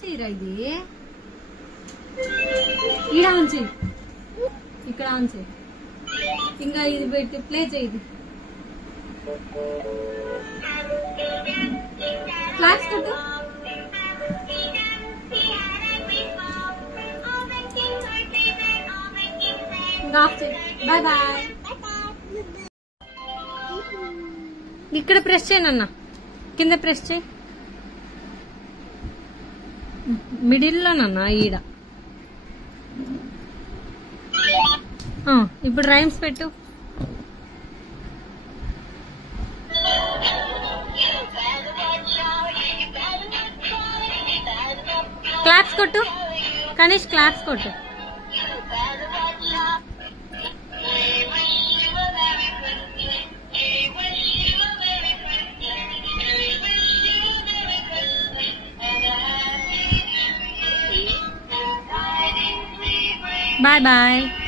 చేయరా ఇది ఈడ ఆన్ చేయి ఇక్కడ ఆన్ చేయి ఇంకా ఇది పెట్టి ప్లే చేయది క్లాస్ కొట్టు ఆఫ్ చేయి బాయ్ బాయ్ ఇక్కడ ప్రెస్ చేయనన్నా కింద ప్రెస్ చేయి మిడిల్లోనన్నా ఈడ ఇప్పుడు రైమ్స్ పెట్టు క్లాప్స్ కొట్టు కనీష్ క్లాప్స్ కొట్టు Bye bye.